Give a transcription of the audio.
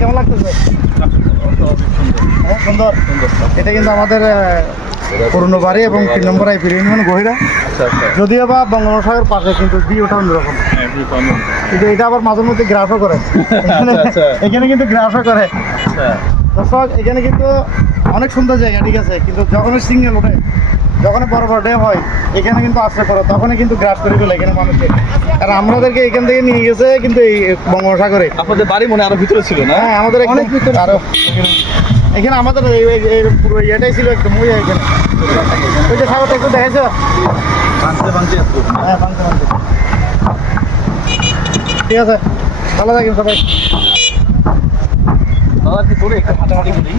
কেমন লাগতেছে? সুন্দর। এটা কিন্তু আমাদের পুরনো বাড়ি এবং 3 নম্বর আইপির ইউনিয়ন গহিরা। যদিও বা বঙ্গোপসাগর পাশে, কিন্তু ভিউটা অন্যরকম। কিন্তু এটা আবার মাঝে মধ্যে গ্রাফও করে, এখানে কিন্তু গ্রাফও করে। দর্শক, এখানে কিন্তু অনেক সুন্দর জায়গা, ঠিক আছে, কিন্তু যখন সিঙ্গেল ওঠে, যখন বড় বড় ড্যাম হয়, এখানে কিন্তু আশ্রয় করে, তখনই কিন্তু গ্রাস করে ফেলে এখানে মানুষকে। আর আমাদেরকে এখান থেকে নিয়ে গেছে কিন্তু এই বঙ্গোপসাগরে। আপনাদের বাড়ি মনে আরো ভিতরে ছিল না? হ্যাঁ, আমাদের অনেক ভিতরে। আরো এখানে আমাদের পুরো ইয়েটাই ছিল একদম। ওই এখানে ওই যে সাগরটা একটু দেখেছো? হ্যাঁ, ঠিক আছে, ভালো থাকেন সবাই। দাদা কি করে একটা হাঁটাহাঁটি করি।